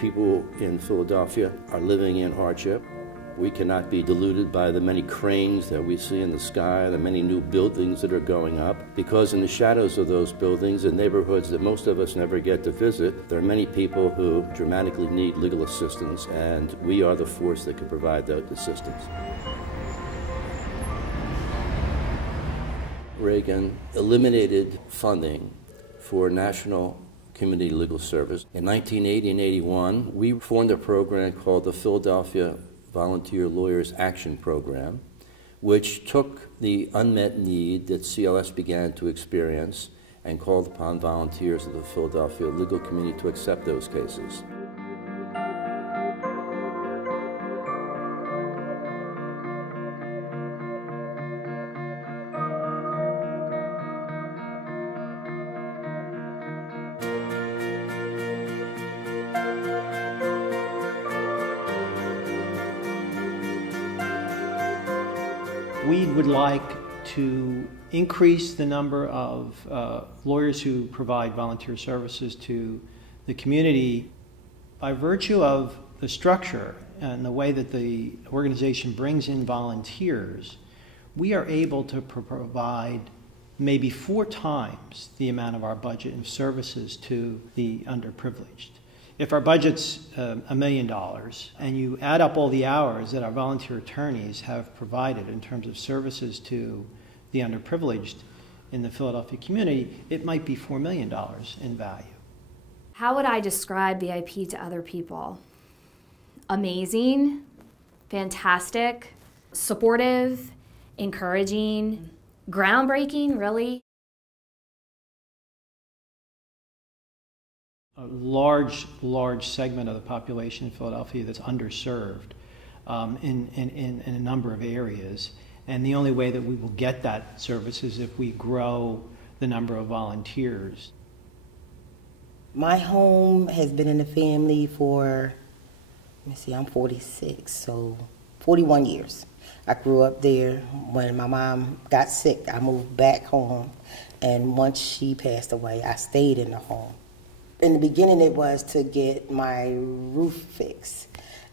People in Philadelphia are living in hardship. We cannot be deluded by the many cranes that we see in the sky, the many new buildings that are going up, because in the shadows of those buildings, in neighborhoods that most of us never get to visit, there are many people who dramatically need legal assistance, and we are the force that can provide that assistance. Reagan eliminated funding for national community legal service. In 1980 and 81, we formed a program called the Philadelphia Volunteer Lawyers Action Program, which took the unmet need that CLS began to experience and called upon volunteers of the Philadelphia legal community to accept those cases. We would like to increase the number of lawyers who provide volunteer services to the community. By virtue of the structure and the way that the organization brings in volunteers, we are able to provide maybe 4 times the amount of our budget in services to the underprivileged. If our budget's $1 million and you add up all the hours that our volunteer attorneys have provided in terms of services to the underprivileged in the Philadelphia community, it might be $4 million in value. How would I describe VIP to other people? Amazing, fantastic, supportive, encouraging, groundbreaking, really. A large segment of the population in Philadelphia that's underserved in a number of areas. And the only way that we will get that service is if we grow the number of volunteers. My home has been in the family for, let me see, I'm 46, so 41 years. I grew up there. When my mom got sick, I moved back home. And once she passed away, I stayed in the home. In the beginning, it was to get my roof fixed,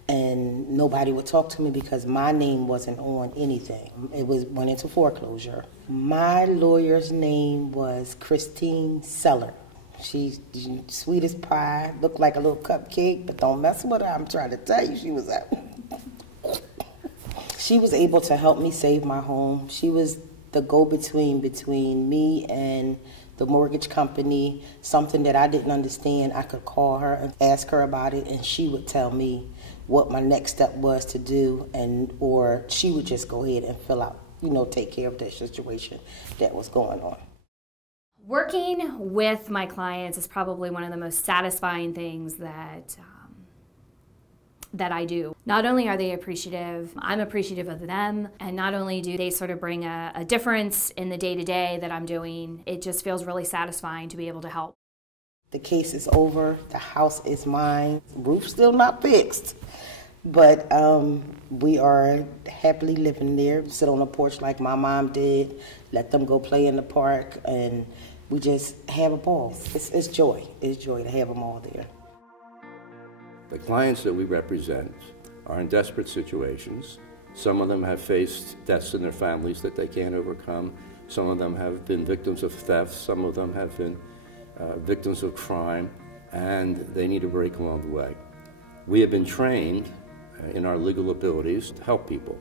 and nobody would talk to me because my name wasn't on anything. It went into foreclosure. My lawyer's name was Christine Seller. She's sweet as pie, looked like a little cupcake, but don't mess with her. I'm trying to tell you, she was She was able to help me save my home. She was the go-between between me and the mortgage company. Something that I didn't understand, I could call her and ask her about it, and she would tell me what my next step was to do, or she would just go ahead and fill out, take care of that situation that was going on. Working with my clients is probably one of the most satisfying things that I do. Not only are they appreciative, I'm appreciative of them, and not only do they sort of bring a difference in the day-to-day that I'm doing, it just feels really satisfying to be able to help. The case is over, the house is mine, roof's still not fixed, but we are happily living there. Sit on the porch like my mom did, let them go play in the park, and we just have a ball. It's joy. It's joy to have them all there. The clients that we represent are in desperate situations. Some of them have faced deaths in their families that they can't overcome. Some of them have been victims of theft. Some of them have been victims of crime, and they need a break along the way. We have been trained in our legal abilities to help people.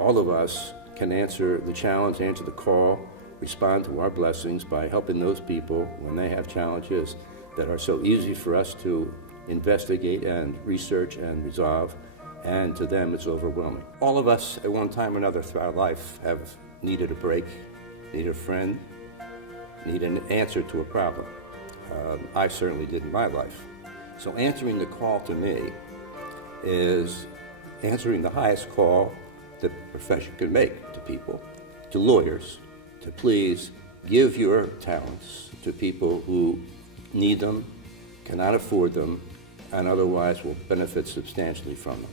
All of us can answer the challenge, answer the call, respond to our blessings by helping those people when they have challenges that are so easy for us to investigate and research and resolve, and to them it's overwhelming. All of us at one time or another throughout our life have needed a break, needed a friend, need an answer to a problem. I certainly did in my life. So answering the call to me is answering the highest call the profession can make to people, to lawyers, to please give your talents to people who need them, cannot afford them, and otherwise will benefit substantially from them.